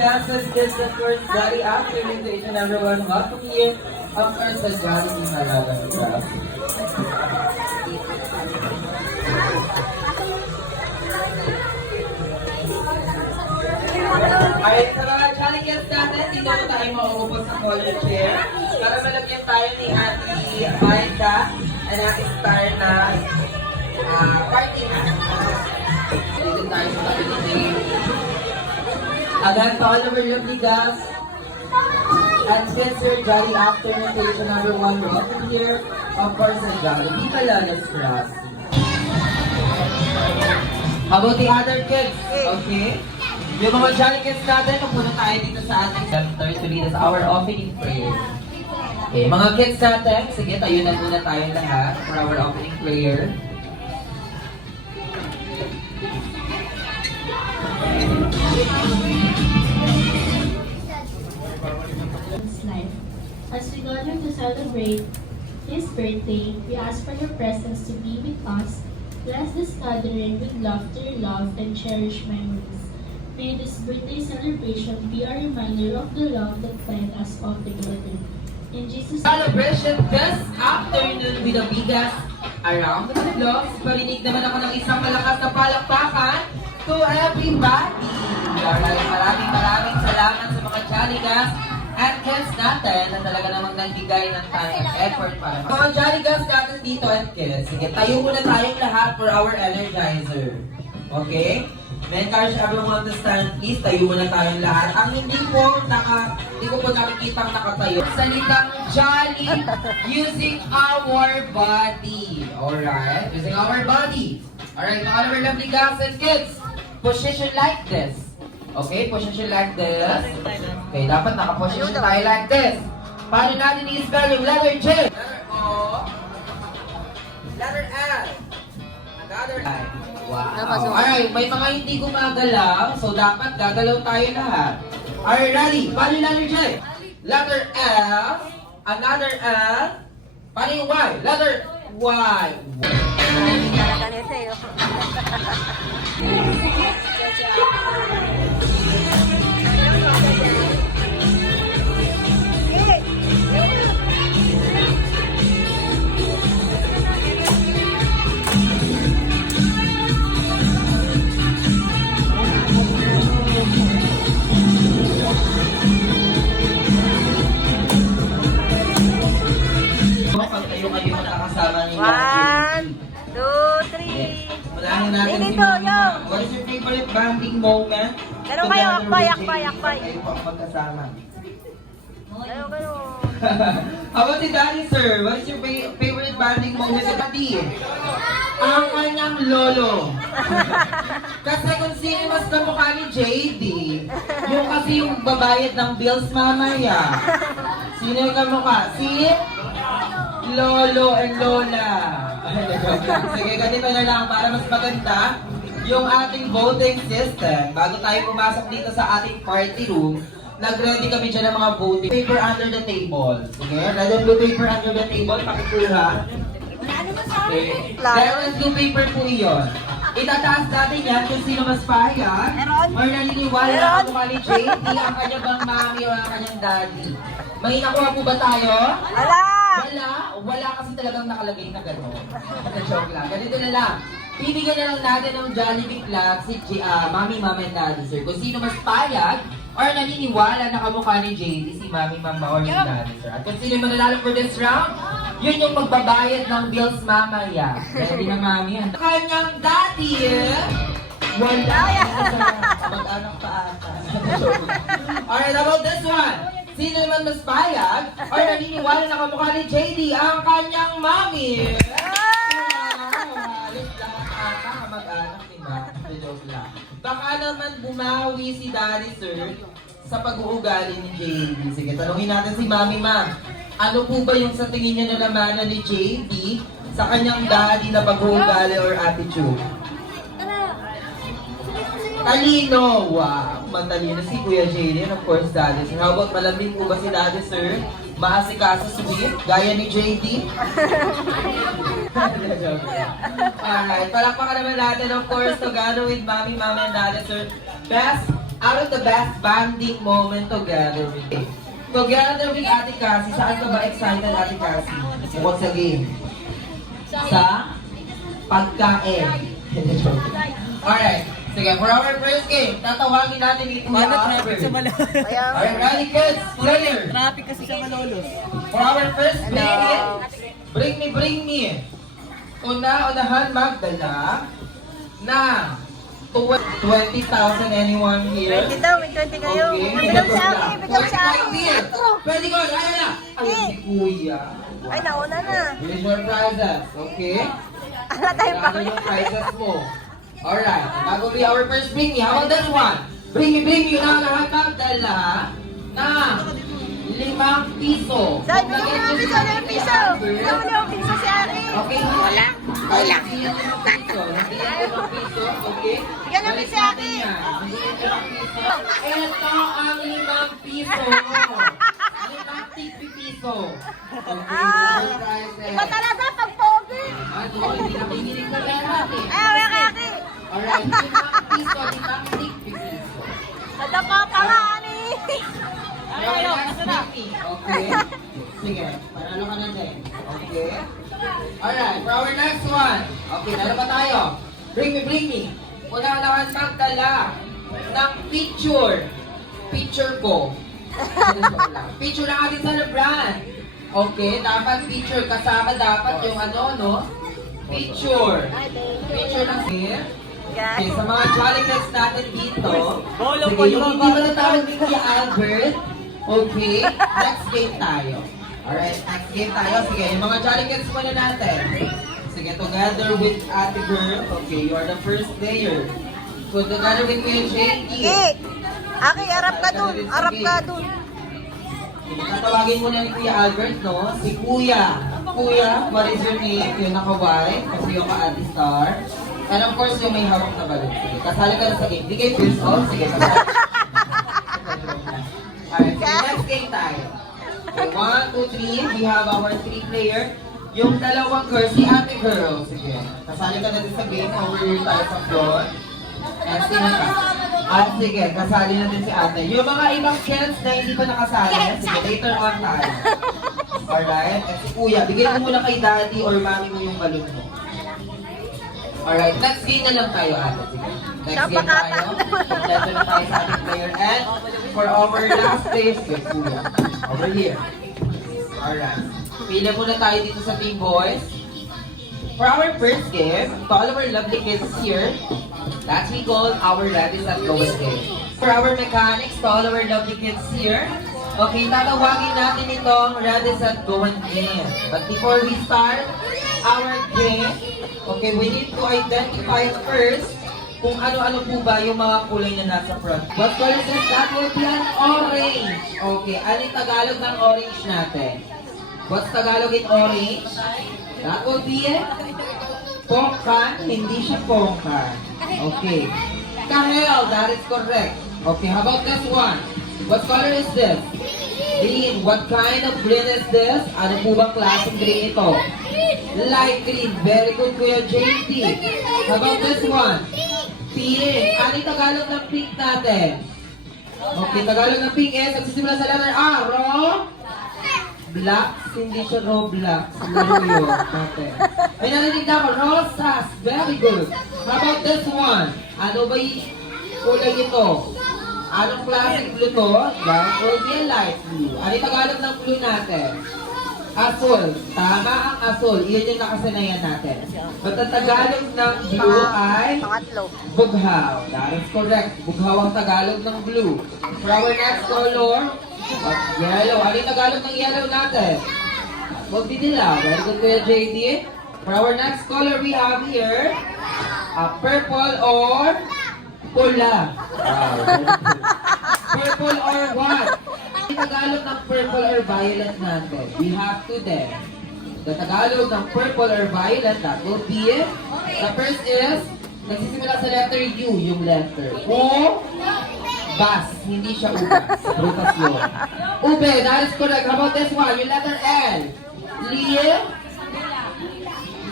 Gas and Kids, of course, Jolly afternoon to each and everyone. Welcome here. Of course, sa Jolly Team Malaga. Alright, sa mga Jolly Kids natin, dito na tayo mauupo sa color chair para malagyan tayo ni Ate Maika and Ate Star na party na. Dito tayo sa tabi ni Dave. Again, to all of our lovely guests and Spencer, Jolly afternoon to each and everyone. Welcome here, of course, sa Jolly. Di Malagas Cross. How about the other kids? Okay. Yung mga Jolly Kids natin, pupunta tayo dito sa ating center to lead us our opening prayer. Okay, mga kids natin, sige, tayo na muna tayo lahat for our opening prayer. Life. As we gather to celebrate his birthday, we ask for your presence to be with us. Bless this gathering with laughter, love, and cherished memories. May this birthday celebration be a reminder of the love that binds us all together. In Jesus' name. Celebration this afternoon with the biggest around the globe. Parinig naman ako ng isang malakas na palakpakan to everybody. Maraming salamat sa mga Jolly Gas and kids natin na talaga namang nagbigay ng time and effort para mga Jolly Gas natin dito and kids. Sige, tayo muna tayong lahat for our energizer. Okay? May encourage everyone to stand, please. Tayo muna tayong lahat. Ang hindi ko po nakikita nakatayo. Salitang Jolly using our body. Alright? Using our body. Alright, mga all of our lovely guys and kids. Position like this. Okay, position like this. Okay, dapat nakaposition tayo like this. Paano natin i-spell yung letter J? Letter O. Letter L. Another I. Wow. Alright, may mga hindi gumagalaw, so dapat gagalaw tayo lahat. Alright, ready? Paano yung letter J? Letter L. Another L. Paano yung Y? Letter Y. Kayo magkakasama ni 1, 2, 3. Unahin natin si Dito, Mama. yo. What is your favorite bonding moment? Ganun kayo, akbay. Kayo po ang magkasama. Ganun. How about si Daddy, sir? What is your favorite bonding moment sa Daddy? Ang kanyang lolo. Kasi kung sino mas kamukha ni JD, yung kasi yung babayad ng bills mamaya. Sino yung kamukha? Si Lolo and Lola. Sige, ganito na lang para mas maganda yung ating voting system. Bago tayo pumasok dito sa ating party room, nag-ready kami dyan ng mga voting paper under the table. Sige, ready ang blue paper under the table, pakikuha. Okay. Red and blue paper po iyon. Itataas natin yan kung sino mas pahayag or naniniwala na mukha ni JD ang kanyang bang mami o ang kanyang daddy. May nakuha po ba tayo? Wala kasi talagang nakalagay na gano'n. Joke lang. Ganito na lang. Bibigyan na lang natin ng Jollibee Club si Mami, Mama, and Daddy, sir. Kung sino mas payag or naniniwala na kamukha ni JD, si Mami, Mama, or si Daddy, sir. At kung sino mananalo for this round, yun yung magbabayad ng bills mamaya. Ready na, Mami? Kanyang Daddy, wala. Mag-anak pa ata. Alright, about this one. Sino naman mas payag or naniniwala na kamukha ni JD ang kanyang mami? Halos lahat ata mag-anak, diba? Joke lang. Baka naman bumawi si Daddy, sir, sa pag-uugali ni JD. Sige, tanungin natin si Mami, Ma'am. Ano po ba yung sa tingin niya na naman ni JD sa kanyang daddy na pag-uugali or attitude? Talino! Wow! Matalino si Kuya JD and of course Daddy Sir. How about malambing po ba si Daddy Sir? Maasikaso sweet? Gaya ni JD? Alright, palakpakan naman natin of course together with Mami, Mama and Daddy Sir. Best out of the best bonding moment together with you. Together with Ate Cassie, saan ka ba excited, Ate Cassie? Bukod sa game. Sa pagkain. Alright. Sige, for our first game, tatawagin natin ito Paano na traffic sa Malolos? Alright, ready kids? Player. Traffic kasi sa Malolos. For our first game, bring me. Unahan magdala ng 20,000 anyone here. 20 daw, may 20 kayo. Okay. Bigyan mo sa akin, bigyan mo sa akin. Pwede ko, kaya na. Ay, si Kuya. Ay, nauna na. Here's your prizes, okay? Ala tayo pa. Ano yung prizes mo? Alright, that will be our first bring me. How about this one? Bring me. Unahan magdala ng 5 piso. Saan mo yung piso? Ano yung piso? Saan mo yung piso si Ari? Okay, wala. Wala. Bigyan ko ng piso. Okay? Bigyan namin si Aki. Bigyan ko ng piso. Ito ang 5 piso. 5 piso. Okay, Ah, your prizes. Iba talaga pag pogi. Ano, hindi na kikinig na lahat eh. Ay, wala kay Aki. Alright, 5 piso, 5 piso. Nadapa pa nga, Ani. Okay. Sige, panalo ka na din. Okay. Alright, for our next one. Okay, dala pa tayo. Bring me. Unahan magdala ng picture. Picture ko. Picture ng ating celebrant. Okay, dapat picture kasama dapat yung ano, no? Picture. Picture ng Okay, sa mga Jolly Kids natin dito. Sige, yung hindi mo natawag ni Kuya Albert. Okay, next game tayo. Alright, next game tayo. Sige, yung mga Jolly Kids muna natin. Sige, together with Ate Girl. Okay, you are the first player. So, together with Kuya JT. Aki, Aki, arap ka dun. Arap ka dun. Tatawagin mo na ni Kuya Albert, no? Si Kuya. Kuya, what is your name? Yung naka-white. Kasi yung ka-Ate Star. And of course, yung may hawak na balon. Sige, kasali ka na sa game. Bigay first off. Sige, kasali. Alright, sige, next game tayo. Okay, 1, 2, 3. We have our 3 player. Yung dalawang girl, si Ate Girl. Sige, kasali ka na din sa game. Over here tayo sa floor. And sino ka? At sige, kasali na din si Ate. Yung mga ibang kids na hindi pa nakasali, sige, later on tayo. Alright, at si Kuya, bigyan mo muna kay Daddy or Mami mo yung balon mo. Alright, next game na lang tayo, Ate. Sige. Next game tayo. Kompleto na tayo sa ating player. And for our last place, kay Kuya. Over here. Alright. Pila muna tayo dito sa Team Boys. For our first game, to all of our lovely kids here, that we call our Ready Set Go game. For our mechanics, to all of our lovely kids here, okay, tatawagin natin itong Ready Set Go game. But before we start our game, okay, we need to identify first kung ano-ano po ba yung mga kulay na nasa front. What color is that? Will be an orange. Okay, ano yung Tagalog ng orange natin? What's Tagalog in orange? That will be it. Pongkan, hindi siya pongkan. Okay. Kahel, that is correct. Okay, how about this one? What color is this? Green. What kind of green is this? Ano po bang klaseng green ito? Light green. Very good, Kuya JT. How about this one? Pink. Ano yung Tagalog ng pink natin? Okay, Tagalog ng pink is, nagsisimula sa letter R. Blacks, hindi siya Roblox. Mario natin. May narinig na ako, Rosas. Very good. How about this one? Ano ba yung kulay ito? Anong klaseng blue to? That will be a light blue. Ano yung Tagalog ng blue natin? Asul. Tama ang asul. Iyan yung nakasanayan natin. But ang Tagalog ng blue ay Pangatlo. bughaw. That is correct. Bughaw ang Tagalog ng blue. For our next color, yellow. Ano yung Tagalog ng yellow natin? Magdidilaw. Very good, Kuya JD. For our next color we have here, purple or pula. Wow. Purple or what? Ang Tagalog ng purple or violet natin. We have two there. The Tagalog ng purple or violet, that will be it. The first is, nagsisimula sa letter U, yung letter. O, bas. Hindi siya ubas. Prutas yun. Ube, that is correct. How about this one? Yung letter L. Liye.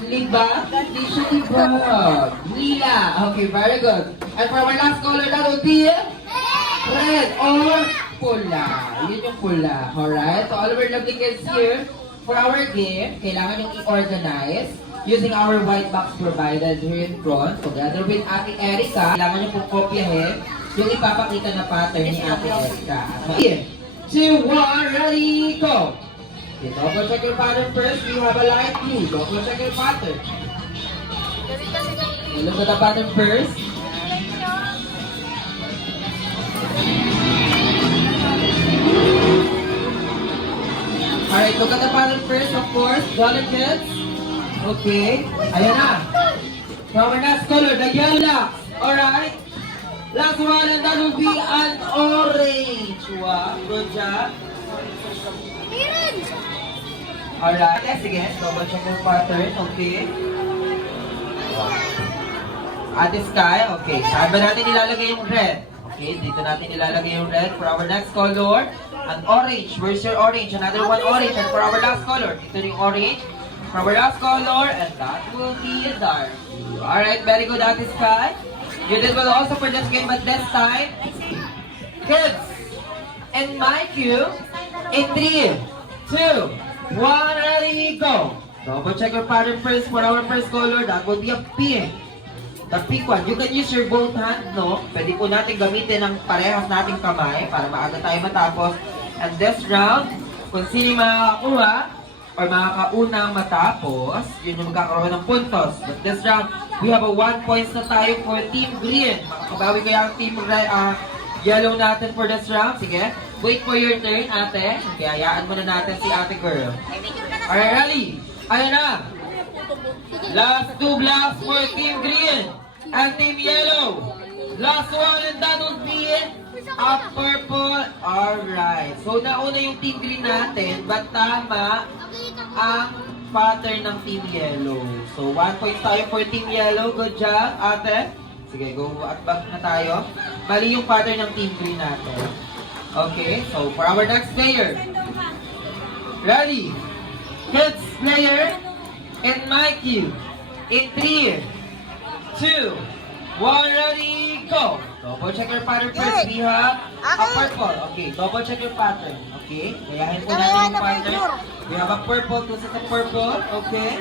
Libag. Hindi siya libag. Lila. Okay, very good. And for our last color, that will be red or pula. Yun yung pula. Alright? So all of our lovely kids here, for our game, kailangan yung i-organize using our white box provided here in front. Together with Ate Erica, kailangan nyo pong kopyahin yung ipapakita na pattern ni Ate Erica. 3, 2, 1, ready, go! Okay, double check your pattern first. We have a light blue. Double check your pattern. Okay, look at the pattern first. Alright, look at the pattern first, of course. Dollar kids. Okay. Ayan na. From our next color, the yellow. Alright. Last one, and that will be an orange. Wow, good job. Alright, sige. Double check yung pattern. Okay. Ate Sky, okay. Saan ba natin nilalagay yung red? Okay, dito natin nilalagay yung red for our next color. An orange. Where's your orange? Another one orange. And for our last color, dito yung orange. For our last color, and that will be a dark blue. Alright, very good, Ate Sky. You did well also for this game, but this time, kids, and my cue, in 3, 2, 1, ready, go! Double check your pattern first for our first color. That will be a pink. The pink one. You can use your both hand, no? Pwede po natin gamitin ang parehas nating kamay para maaga tayo matapos. And this round, kung sino yung makakakuha or makakaunang matapos, yun yung magkakaroon ng puntos. But this round, we have a 1 points na tayo for Team Green. Makakabawi kaya ang Team Yellow natin for this round. Sige, wait for your turn, ate. Kaya hayaan muna natin si ate girl. Alright, ready? Ayan na. Last 2 blocks for Team Green and Team Yellow. Last one, and that would be a purple. Alright. So, nauna yung Team Green natin, but tama ang pattern ng Team Yellow. So, 1 point tayo for Team Yellow. Good job, ate. Sige, go at back na tayo. Mali yung pattern ng Team Green natin. Okay, so for our next player. Ready? Kids player. And my cue. In 3, 2, 1, ready, go! Double check your pattern first. We have a purple. Okay, double check your pattern. Okay, gayahin po natin yung pattern. We have a purple, 2 sets of purple. Okay.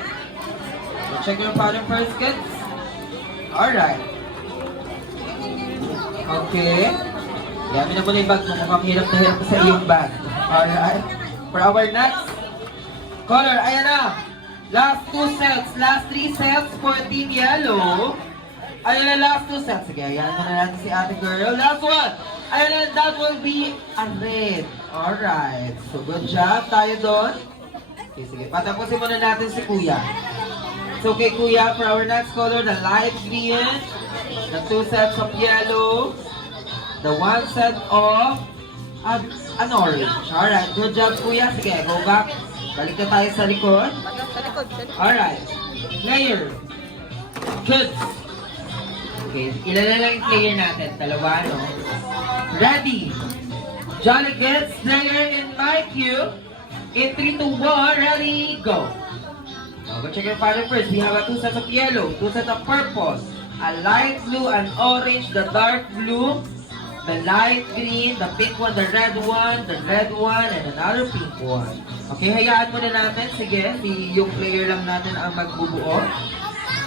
So check your pattern first, kids. Alright. Okay. Yamin na muna yung bag mo. Mukhang hirap na hirap sa iyong bag. Alright. For our next color, ayan na. Last 2 sets, last 3 sets for Team Yellow. Ayan na, last 2 sets. Sige, ayan na natin si ate girl. Last one. Ayan na, that will be a red. Alright. So, good job tayo doon. Okay, sige. Patapusin muna natin si Kuya. So, okay, Kuya, for our next color, the light green, the 2 sets of yellow, the 1 set of an orange. Alright, good job, Kuya. Sige, go back. Balik na tayo sa likod. Alright. Player. Good. Okay, ilan na lang yung player natin? Dalawa, no? Ready. Jolly Kids, player in my cue. In 3, 2, 1, ready, go. Now, go check your pattern first. We have a 2 sets of yellow, 2 sets of purple, a light blue, an orange, the dark blue, the light green, the pink one, the red one, and another pink one. Okay, hayaan muna natin. Sige, yung player lang natin ang magbubuo.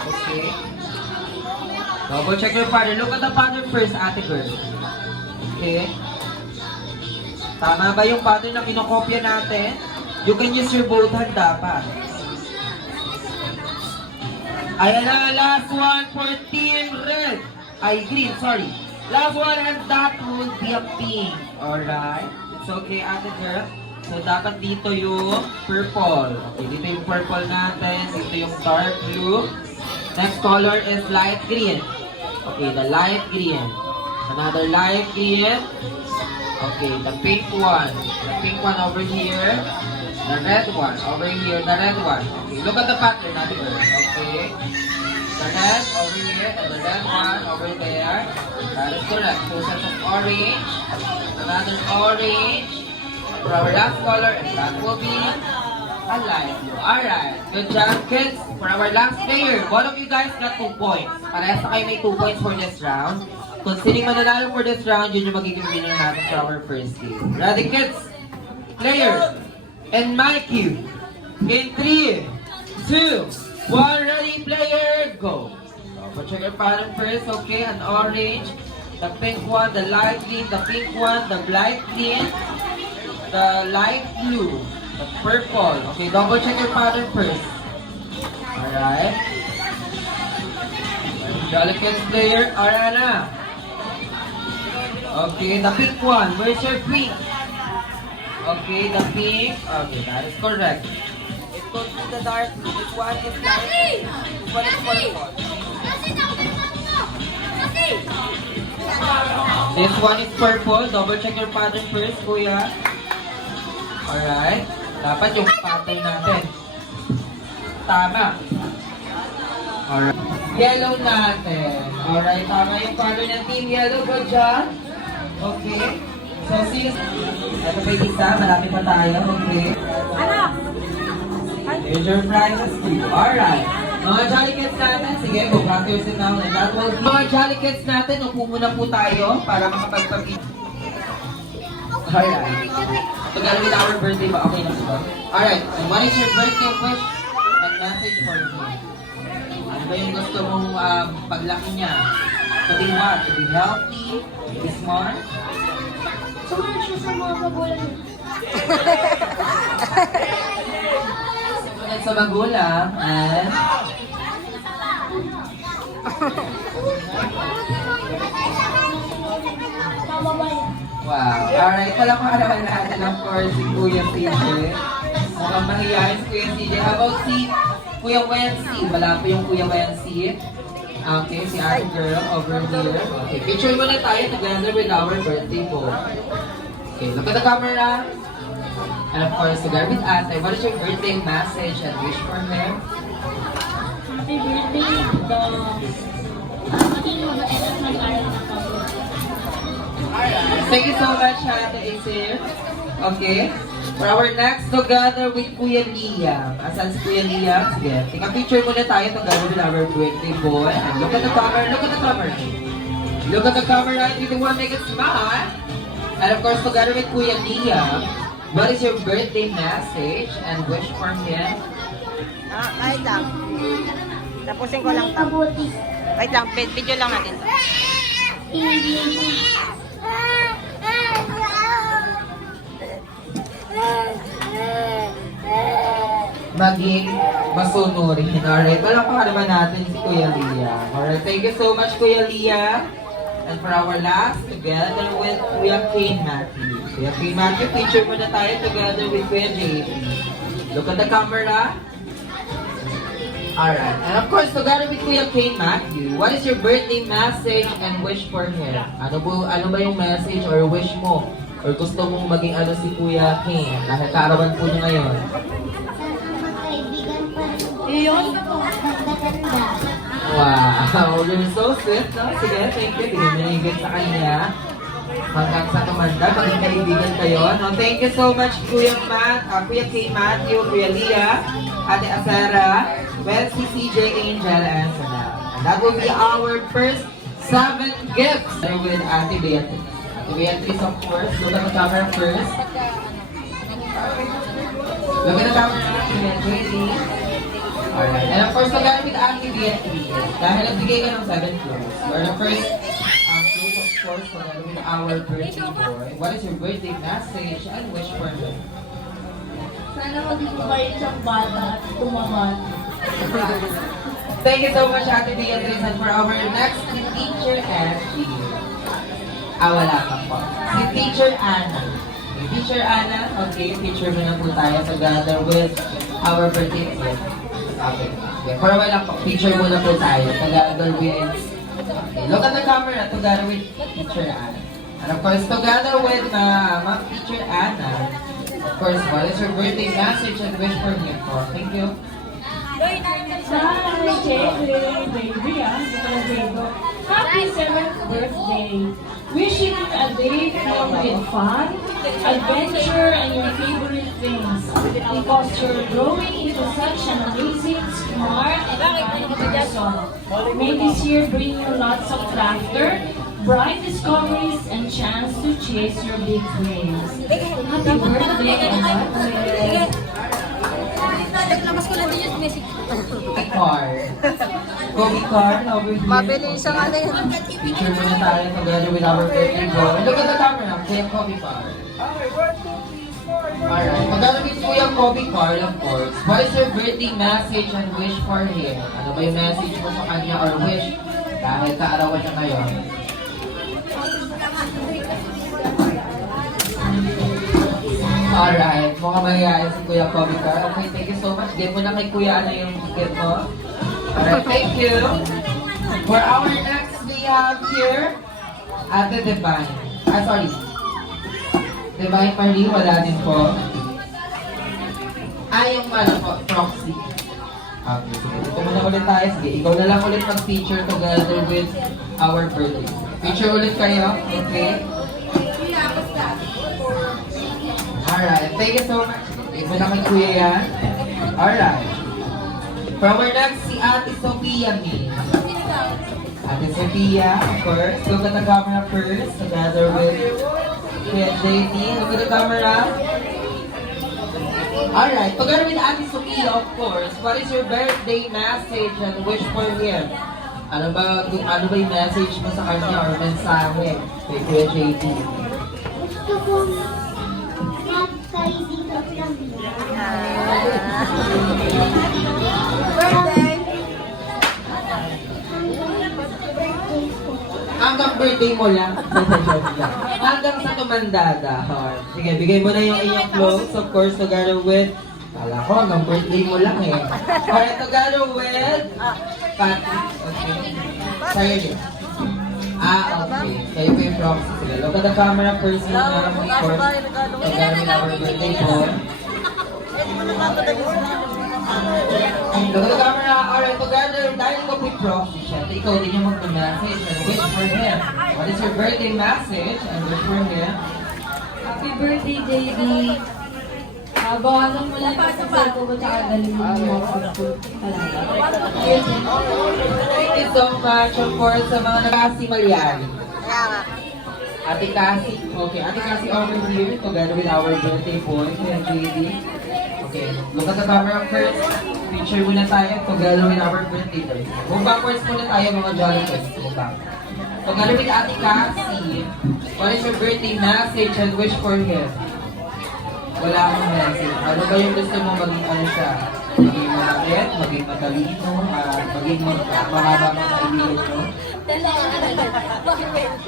Okay. Double check your pattern. Look at the pattern first, ate girl. Okay. Tama ba yung pattern na kinokopya natin? You can use your both hand dapat. Ayan na, last one for Team Red. Ay, green, sorry. Last one, and that will be a pink. Alright. It's okay, ate girl. So, dapat dito yung purple. Okay, dito yung purple natin. Dito yung dark blue. Next color is light green. Okay, the light green. Another light green. Okay, the pink one. The pink one over here. The red one over here. The red one. Okay, look at the pattern natin. Okay. The red over here and the red one over there. That is correct. 2 sets of orange. Another orange. For our last color, and that will be a light blue. Alright, good job, kids. For our last player, one of you guys got 2 points. Parehas na kayo may 2 points for this round. kung sino mananalo for this round, yun yung magiging winner natin for our first game. Ready, kids? Player, and mic you. In 3, 2, 1, ready, player, go. So, check your pattern first, okay? An orange, the pink one, the light green, the pink one, the light green, the light blue, the purple. Okay, double check your pattern first. Alright. Jolly Kids player, Arana. Okay, the pink one. Where's your pink? Okay, the pink. Okay, that is correct. It goes to the dark blue. This one is light. This one is purple. This one is purple. Double check your pattern first, kuya. Alright. Dapat yung pattern natin. Tama. Alright. Yellow natin. Alright, tama yung pattern ng team yellow. Good job. Okay. So, since ito pa yung isa, malapit pa tayo. Okay. Here's your prizes too. Alright. Mga Jolly Kids natin, sige, go back to your sit down. And that will be mga Jolly Kids natin, upo muna po tayo para makapagpapit. Alright. Together with our birthday ba? Okay na ba? Alright. And what is your birthday wish and message for me? Ano ba yung gusto mong paglaki niya? To be what? To be healthy? To be smart? Sumunod siya sa mga kabulan. Sumunod sa magulang and... Mababayan. Wow. Alright, wala pa naman natin of course si Kuya CJ. Mukhang mahihayin si Kuya CJ. How about si Kuya Wency? Wala pa yung Kuya Wency. Okay, si ate girl over here. Okay, picture muna tayo together with our birthday boy. Okay, look at the camera. And of course, together with ate, what is your birthday message and wish for him? Happy birthday, maging mabait at mag-aral na kami. Thank you so much, Ate Isir. Okay. For our next, together with Kuya Liam. Asan si Kuya Liam? Sige. Tika picture muna tayo together with our birthday boy. And look at the camera. Look at the camera. Look at the camera. If you want to make it smile. And of course, together with Kuya Liam, what is your birthday message and wish for him? Wait lang. Tapusin ko lang to. Kabuti. Wait lang, video lang natin to. Maging masunurin. Alright, wala pa naman natin si Kuya Liam. Alright, thank you so much, Kuya Liam. And for our last, together with Kuya Kane Matthew. Kuya Kane Matthew, picture muna tayo together with Kuya JP. Look at the camera. Alright, and of course, together with Kuya Kane Matthew, what is your birthday message and wish for him? Ano ba yung message or wish mo? Or gusto mong maging ano si Kuya Kane? Dahil kaarawan po niya ngayon. Kaibigan pa rin. Iyon? Maganda. Wow, you're so sweet, no? Sige, thank you. Binigyan sa kanya. Hanggang sa tumanda, maging kaibigan kayo. No, thank you so much, Kuya Kuya Kane Matthew, Kuya Lia, Ate Asara, Wency, CJ, Angel, and Sana. And that will be our first 7 gifts. They're with Ate Beatrice. Ate Beatrice, of course. Look at the camera first. Look at the camera, Ate Beatrice. Alright, and of course, together with Ate Beatrice, dahil nagbigay ka ng 7 clues, you're the first clues, of course, together with our birthday boy. What is your birthday message and wish for him? Sana maging mabait siyang bata at tumaman. Thank you so much, Ate Beatrice, and for our next, si Teacher Ashley. Wala pa po. Si Teacher Anna. Si Teacher Anna, okay, picture mo na po tayo together with our birthday boy. Okay. For a while lang po, picture muna po tayo together with, okay, look at the camera together with Teacher Anna. And of course, together with Ma'am Teacher Anna, of course, what is your birthday message and wish for him po? Thank you. Hi, Jeffrey, baby, happy 7th birthday. Wishing you a day filled with fun, adventure, and your favorite things. Because you're growing into such an amazing, smart, and kind person. May this year bring you lots of laughter, bright discoveries and chance to chase your big dreams. Happy birthday, Edward. Naglabas ko lang din yung music. Car. Kobe car over here. Mabilis ang ano yun. Picture muna tayo together with our birthday boy. Look at the camera. Kuya Kobe car. Alright. Magagamit po yung Kobe car, of course. What is your birthday message and wish for him? Ano ba yung message mo sa kanya or wish? Dahil kaarawan niya ngayon. Alright, mukhang mangyayari si Kuya Kobe Car. Okay, thank you so much. Game mo na kay Kuya ano yung ticket mo. Alright, thank you. For our next, we have here, Ate Divine. Sorry. Divine Marie, wala din po. Yung ano po, proxy. Okay, sige. Dito muna ulit tayo. Sige, ikaw na lang ulit mag-feature together with our birthday. Feature ulit kayo, okay? Alright, thank you so much. Iba na kay Kuya yan. Alright. From our next, si Ate Sophia Mi. Ate Sophia, of course. Look at the camera first, together with Kuya JD. Look at the camera. Alright, together with Ate Sophia, of course. What is your birthday message and wish for him? Ano ba yung message mo sa kanya or mensahe kay Kuya JD? Gusto kong mag-study dito from Birthday. Hanggang birthday mo lang. Hanggang sa tumandada. Sige, bigay mo na yung inyong clothes, of course, together with... Kala ko, hanggang birthday mo lang eh. Alright, together with... Patrick. Okay. Sa'yo din. Okay. Kayo po yung proxy. Sige, look at the camera first muna, of course. Together with our birthday boy. Look at the camera. Alright, together, dahil ikaw po yung proxy, syempre, ikaw din yung mag-message and wish for him. What is your birthday message and wish for him? Happy birthday, JD. Bawasan mo lang yung pasasal ko at galing mo yung mga Thank you so much, of course, sa mga nagkasimalyari. Kaya nga. Ate Cassie, okay, Ate Cassie over here, together with our birthday boy, Kuya JD. Okay, look at the camera first. Picture muna tayo, together with our birthday boy. Move backwards muna tayo, mga jolly boys. Move back. Together with Ate Cassie, what is your birthday message and wish for him? Wala akong message. Ano ba yung gusto mo maging ano siya? Maging malapit, maging matalino, maging mahaba mga kaibigan mo?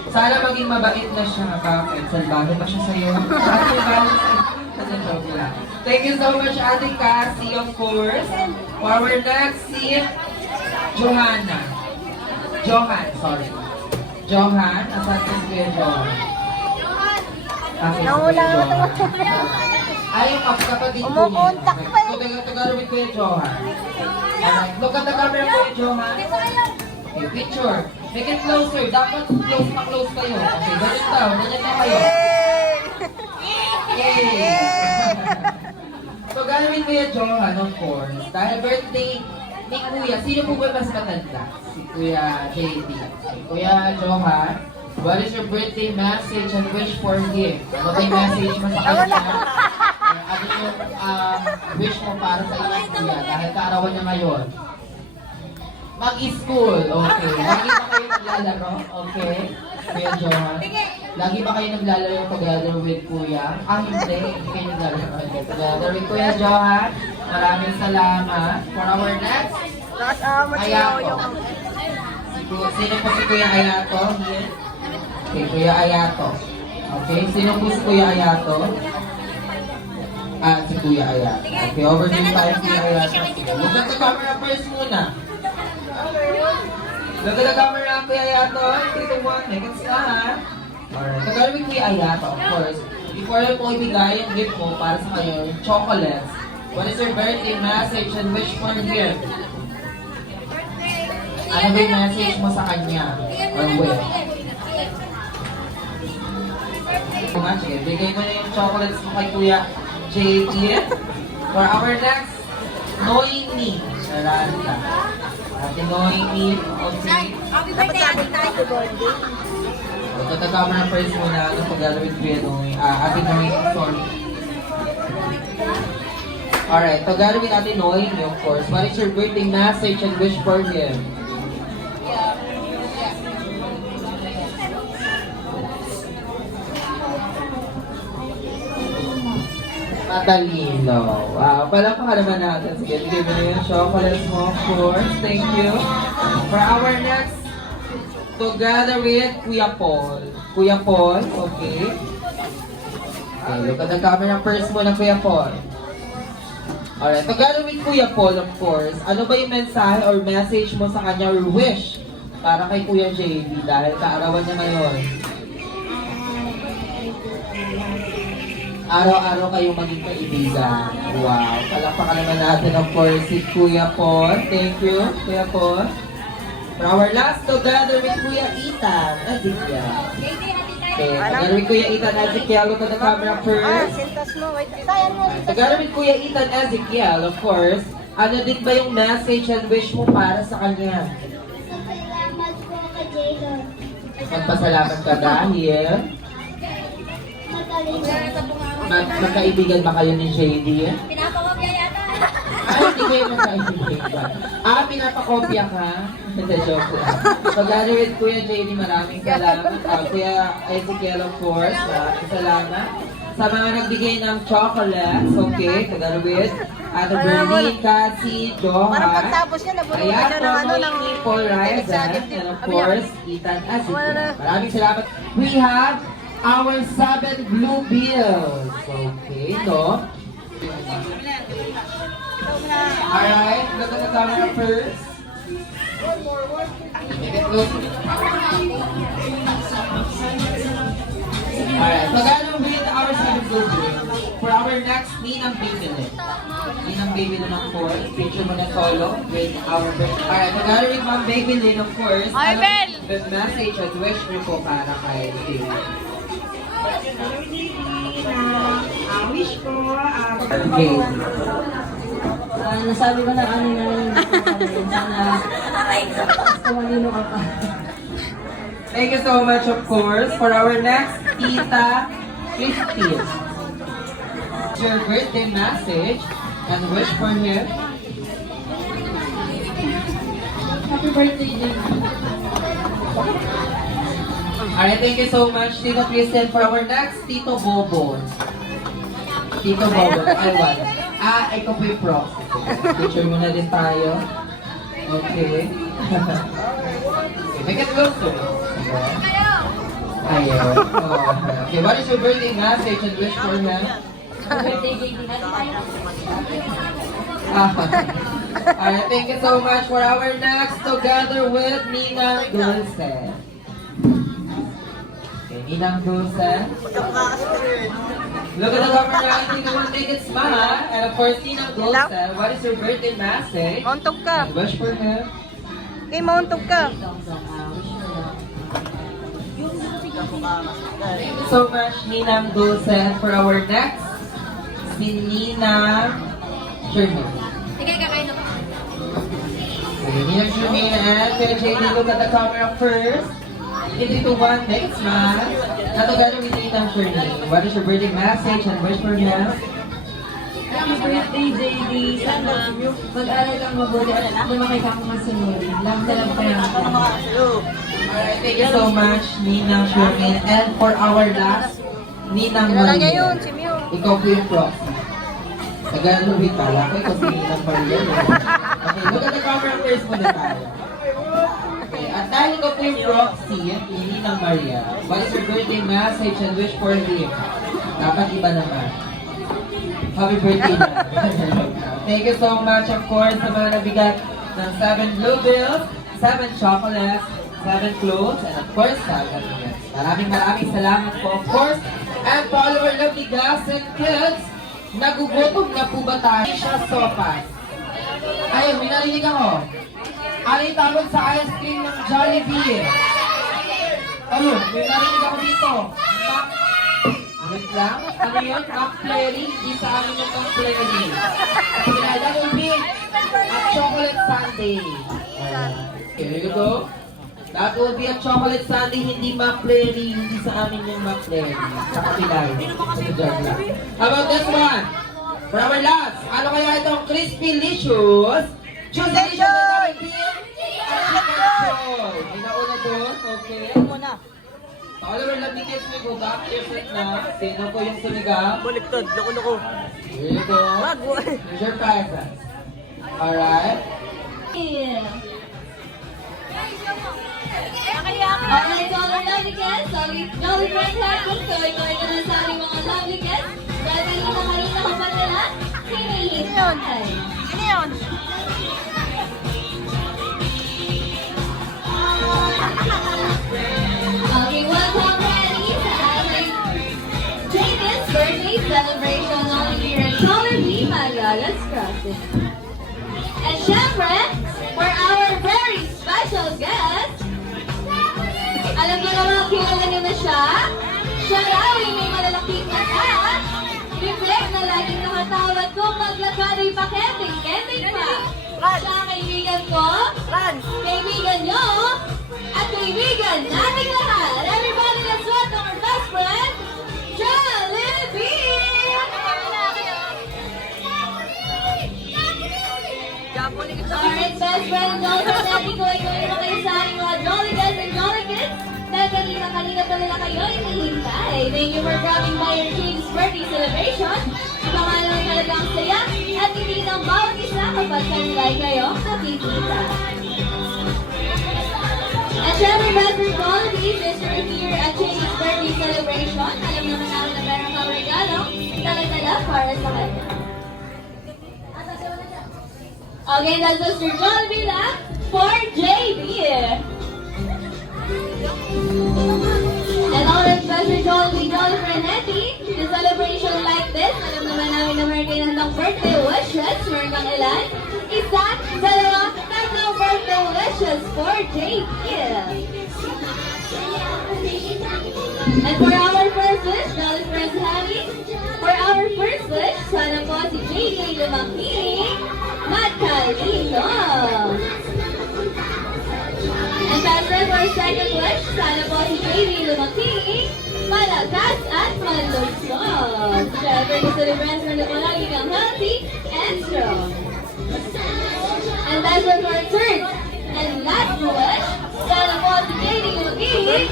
Sana maging mabait na siya. Bakit? Salbahe ba siya sa'yo? Thank you so much, Ate Cassie, of course. For our next, si Johanna. Sorry. Johan, asan ko si Kuya Johan? Nauna na ito. Ay, yung kapatid ko niya. Umukontak pa eh. Together with Kuya Johan. Alright, look at the camera, Kuya Johan. Okay, picture. Make it closer. Dapat close na close kayo. Okay, ganyan daw. Ganyan na kayo. Yay! So, gagawin Kuya Johan, of course. Dahil birthday ni Kuya, sino po ba mas matanda? Si Kuya JD. Si Kuya Johan, what is your birthday message and wish for him? Ano ba yung message mo sa kanya? Ano yung wish mo para sa iyong kuya? Dahil kaarawan niya ngayon. Mag-school, okay. Lagi ba kayo naglalaro? Okay. Kuya Johan. Lagi ba kayo naglalaro together with Kuya? Hindi. Hindi kayo naglalaro. Together with Kuya Johan. Maraming salamat. For our next, Ayato. Sino po si Kuya Ayato? Here. Okay, Kuya Ayato. Okay, sino po si Kuya Ayato? Si Kuya Ayato. Okay, over here tayo Kuya Ayato. Look at the camera first muna. Look at the camera, Kuya Ayato. 3, 2, 1, make it start. Alright, together with Kuya Ayato, of course. Before po ibigay yung gift mo para sa kayo, yung chocolates. What is your birthday message and wish for him? Ano ba yung message mo sa kanya? Or wish? Sige, bigay mo na yung chocolates mo kay Kuya JD. For our next, Noemi Saranta. Ate Noemi, okay. Dapat sabi tayo birthday. Tata-camera first muna, ano, pag-gagawin ko yan, Ate Noy, sorry. Alright, pag-gagawin Ate Noy, of course. What is your birthday message and wish for him? Matalino. Wow, palakpakan naman natin. Sige, bigay mo na yung chocolates mo, of course. Thank you. For our next, together with Kuya Paul. Kuya Paul, okay. Okay, look at the camera first mo ng Kuya Paul. Alright, together with Kuya Paul, of course. Ano ba yung mensahe or message mo sa kanya or wish para kay Kuya JB dahil kaarawan niya ngayon? Araw-araw kayo maging kaibigan. Wow. Palakpakan naman natin, of course, si Kuya Paul. Thank you, Kuya Paul. For our last, together with Kuya Ethan Ezekiel. Okay, together with Kuya Ethan Ezekiel, look at the camera first. Sintas mo, wait. Sayan mo. Together with Kuya Ethan Ezekiel, of course, ano din ba yung message and wish mo para sa kanya? Salamat po kay Jason. Magpasalamat ka dahil Matalino. magkaibigan ba kayo ni JD? Pinapakopya yata. Ay, hindi kayo magkaibigan. Pinapakopya ka? Hindi, joke lang. Together with Kuya JD, maraming salamat. Kuya Ezekiel, of course, maraming salamat. Sa mga nagbigay ng chocolates, okay, together with Ate Bernie, Cassie, Parang Johan, pagtapos niya, nabulungan siya ng ano, ng Paul Ryan, and of course, Ethan Ezekiel. Maraming salamat. We have our 7 blue bills. Okay, no? Alright, look at the camera first. Alright, magano with our 7 blue bills. For our next Ninang Bibili. Ninang Bibili ng course. Picture mo na solo with our birthday. Alright, magano with Ma'am Bibili, of course. Ay, Bel! The message at wish mo po para kay David. Wish ko, Okay. Nasabi ko na ano na rin. Sana kumalino ka pa. Thank you so much, of course, for our next Tita 50th. Your birthday message and wish for him. Happy birthday, Jim. Alright, thank you so much, Tito Kristen, for our next Tito Bobo. Tito Bobo, I want. Ikaw po yung proxy. Picture muna din tayo. Okay. Make it closer. Ayun. Oh, okay, what is your birthday message and wish for him? Birthday, JD. Alright, thank you so much for our next together with Nina Dulce. Okay, Ninang Dulce. Look at the camera, I think you want to make it smile. And of course, Ninang Dulce, what is your birthday message? Mauntog ka. And wish for him. Okay, mauntog ka. Thank you so much, Ninang Dulce, for our next, si Nina Sherman. Sige, kakain ako. Okay, Nina Sherman and Kuya JD, look at the camera first. Hindi to one, next man. Now together with Nina Sherman, what is your birthday message and wish for him? Happy birthday, JD. Sana mag-aral kang mabuti at lumaki ka kung masunod. Love ka yan. Alright, thank you so much, Nina Sherman. And for our last, Ninang Kilala niya yun, Maria. si Mew. Ikaw po yung proxy. Tagalog with tayo. Ako ikaw si Ninang Maria. Okay, look at the camera first muna tayo. Okay, at dahil ikaw po yung proxy, Ninang Maria, what is your birthday message and wish for him? Dapat iba naman. Happy birthday na. Thank you so much, of course, sa mga nabigat ng 7 blue bills, 7 chocolates, 7 clothes, and of course, 7 minutes. Maraming salamat po, of course. And for all our lovely guys and kids, nagugutom na po ba tayo sa sopas? Ayun, may narinig ako. Ano yung tawag sa ice cream ng Jollibee? Ayun, may narinig ako dito. Wait lang. Ano yun? McFlurry? Isa amin yung McFlurry. At pinadalubig at chocolate sundae. Here you go. That will be a chocolate sundae, hindi McFlurry. Hindi sa amin yung McFlurry. Sa kapilay. How about this one? For our last, ano kaya itong crispy licious? Juicy licious na namin team at chicken roll. May nauna doon, okay. Follower, let me kiss me, go back to your seat na. Sino ko yung sinigang? Baliktad, loko-loko. Here you go. Here's your present. Alright. Alright, so our lovely guests, so we jolly friends happy, so ito ay na sa aming mga lovely guests. Dahil kanina ko pa nila, hinihintay. Ano yun? Okay, welcome ready sa ating Jaden's birthday celebration on here at Jollibee Magalas Crossing. And syempre, for our very special guest, alam niyo naman kilala niyo na siya. Siya raw ay may malalaking mata. Reflect na laging nakatawad kung maglakad ay paketeng-keteng pa. Siya ang kaibigan ko, kaibigan niyo, at kaibigan nating lahat. Everybody, let's welcome our best friend, Jollibee! Alright, best friend, Jollibee, natin ko ikaw yung mga isa ng mga Jolly Guys and Jolly Kids na kanina pa nila kayo hinihintay. Thank you for dropping by your kid's birthday celebration. Pangalan talaga ang saya at hindi ng bawat isa kapag kanila kayo nakikita. At syempre, best friend Jollibee, since you're here at Janie's birthday celebration, alam naman namin na meron kang regalo talaga para sa kanya. Okay, that's Mr. Jollibee lang for JB. And all of Mr. Jollibee, Frenetti, the celebration like this, alam naman namin na meron kayo ng birthday wishes. Meron kang ilan? Isa, dalawa, tatlong birthday wishes for JB. And for our first wish, Jolly Friends Happy, for our first wish, sana po si JB lumaking matalino. And that's it for our second wish, sana po si JB lumaking malakas at malusog. Siyempre, gusto ni friends na palagi kang healthy and strong. And that's it for our third and last wish, sana po si JB lumaking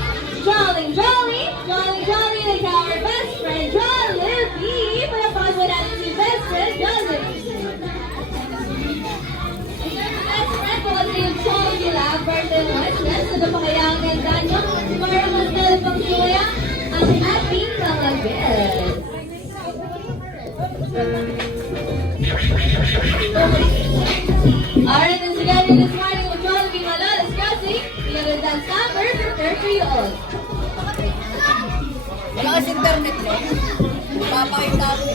Jolly, like our best friend Jollibee. Palapag mo natin si best friend Jollibee. Best friend, kung ano yung Jollibee lang, birthday wishes, ano pa kaya ang ganda nyo? Para mas dalapang suya ang ating mga guests. Alright, and together this morning with Jollibee Malalas Crossing, we have a dance number prepared for you all. Wala kasi internet mo. Papakita mo.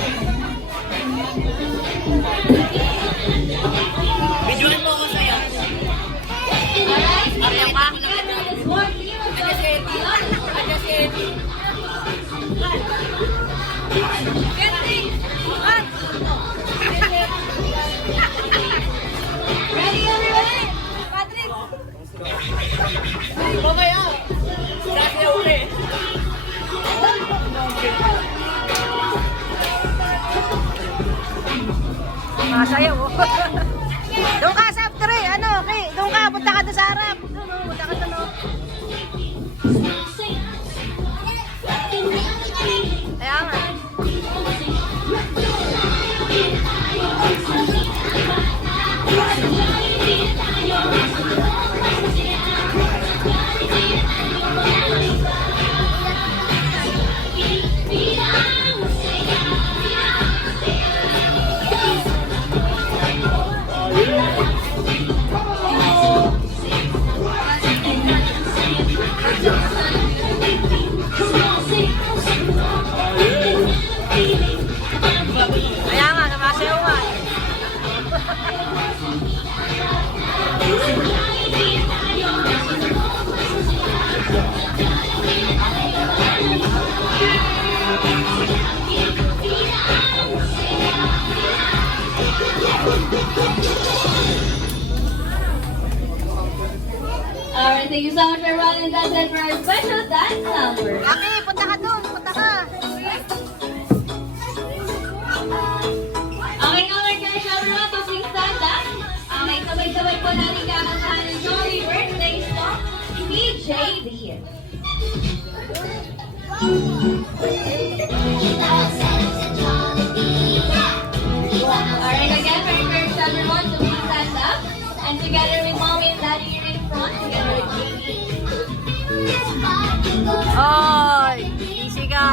Videoin mo ako sa'yo. Alright, Ariya pa? this morning, Ano si Eddie? Ano si Eddie? ready everyone? Patrick! Mamaya! Dati na uli. Masaya mo. Doon ka sa after eh. Ano, okay. Doon ka, punta ka doon sa harap. Doon, oh, punta ka doon. Oh. Kaya nga. thank you so much everyone, and that's it for our special dance number. Aki, punta ka doon. Punta ka. Okay, now we're gonna show everyone to please stand up. Okay, sabay-sabay po natin kakantahan ng Jolly Birthday song ni JD. Alright, again, we encourage everyone to please stand up. And together with mommy and daddy here in front, together with JD. Oy, easy ka.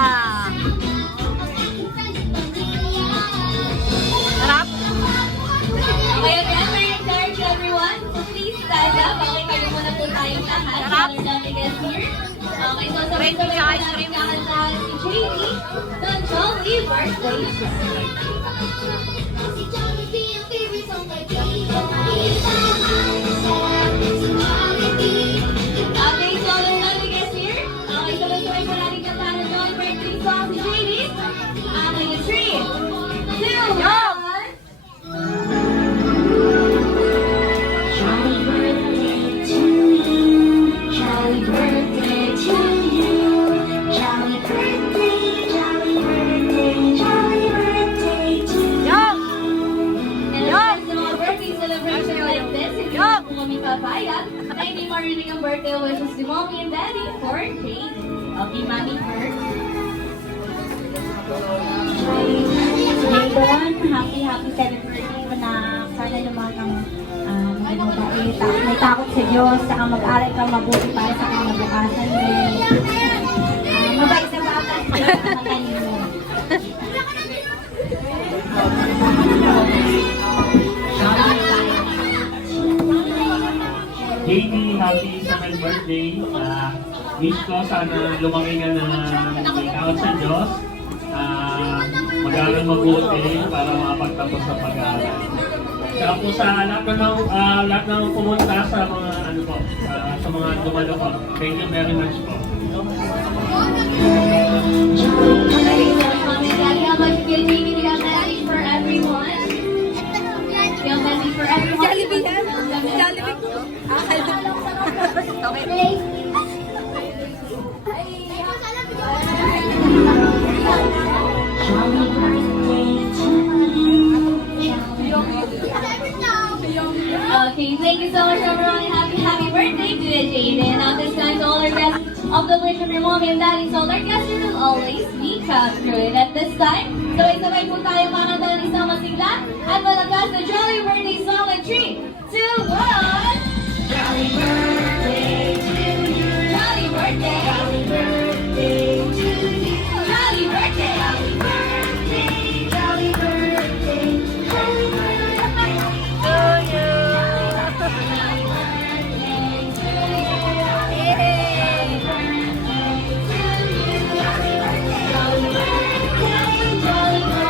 Sarap. Okay, again, we encourage everyone to please stand up. Okay, kayo muna po tayong lahat. Other delegates here. Okay, so sabay-sabay po natin kakantahan si JD ng Jolly Birthday song. Okay, so other delegates here. Okay, sabay-sabay po natin kantahan ng Jolly Birthday song si JD. Okay, 3, 2, 1. Jolly birthday to you. Jolly birthday to you. Jolly birthday, jolly birthday, jolly birthday to you. And of course, sa mga birthday celebration like this, hindi po kami papayag na hindi marinig ang birthday wishes ni Mommy and Daddy for Jade. Okay, Mommy first. Ngayon, happy 7th birthday mo na sana naman ang may takot sa Diyos, saka mag-aral ka mabuti para sa kinabukasan mo. Mabait na bata sa mga tanin mo. JD, happy sa my birthday. Wish ko sana lumaki ka na may takot sa Diyos. Mag-aaral mabuti para makapagtapos sa pag-aaral. Saka po sa lahat ng pumunta sa mga sa mga dumalo po. Thank you very much po. Okay, so Mommy and Daddy, how much you JD? We have message for everyone. We have message for everyone. Jollibee yan. Jollibee. Okay. Jolly birthday to you. Okay, thank you so much everyone, and happy birthday to Jade. And at this time, to all our guests of the wish of your mommy and daddy, so all our guests will always be captured. At this time, sabay-sabay po tayo makanta ng isang masigla at malakas na Jolly Birthday song in 3, 2, 1! Jolly birthday to you. Jolly birthday! Jolly birthday to you. Jolly birthday! Jolly birthday, jolly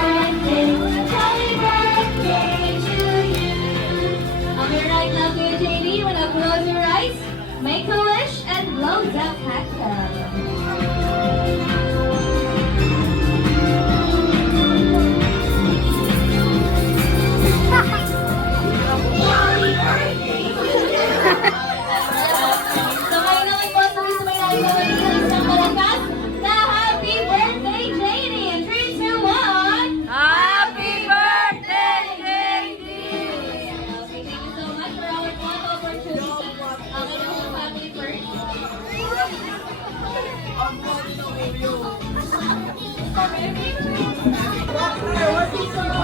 birthday, jolly birthday to you. Okay, right now to JD, you wanna close your eyes, make a wish, and blow the candle. So ngayon naman po, sabay-sabay natin gawin ng isang malakas na happy birthday, JD! In 3, 2, 1! Happy birthday, JD! Okay, thank you so much for our one opportunity. Okay, na yung family first.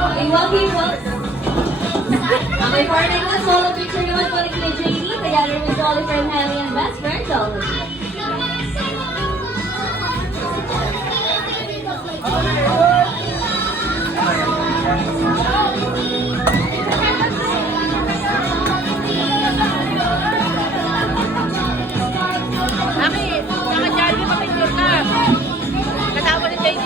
Okay, Wagi, okay, for our next solo picture naman po ni Kina JD, together with Oliver and Henry and best friend Oliver. Aki, naka-Jollibee pa-picture ka. Kasama ni JD.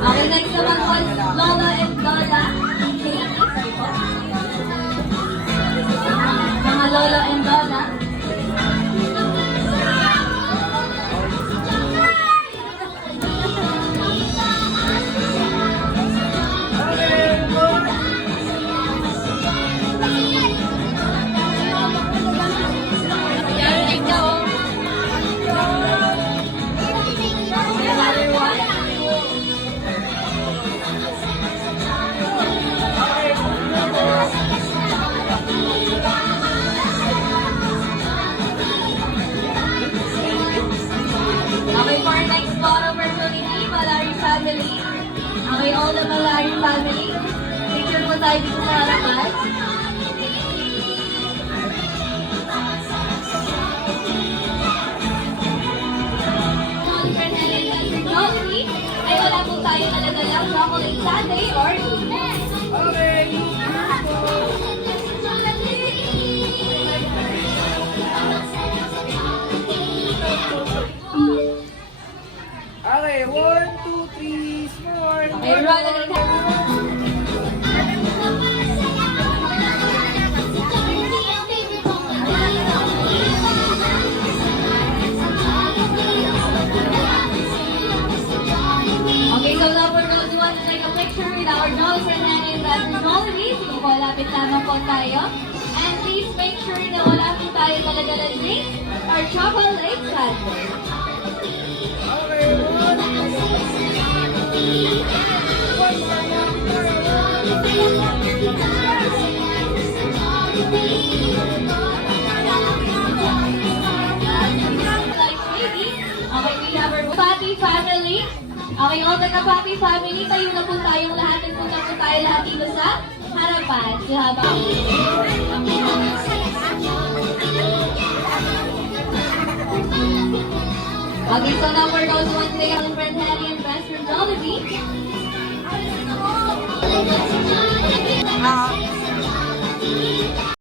Okay, next naman po, Lola and Lola. harapan. Jollibee, ay wala po tayo nalagalang chocolate sundae or cookies. Okay, 1, 2, 3, small. Okay, Ronald, okay, so now for those who want to take a picture with our Jolly friend and Ambassador Jollibee, sige po, lapit lamang po tayo. And please make sure na wala po tayo daladalang drinks or chocolate sundae. Okay, we have our Papi family. Okay, all the Papi family, tayo na po tayong lahat. Nagpunta po tayo lahat dito sa harapan. Si Habang. Okay, so now for those who want to take out friend Harry and best friend Jollibee.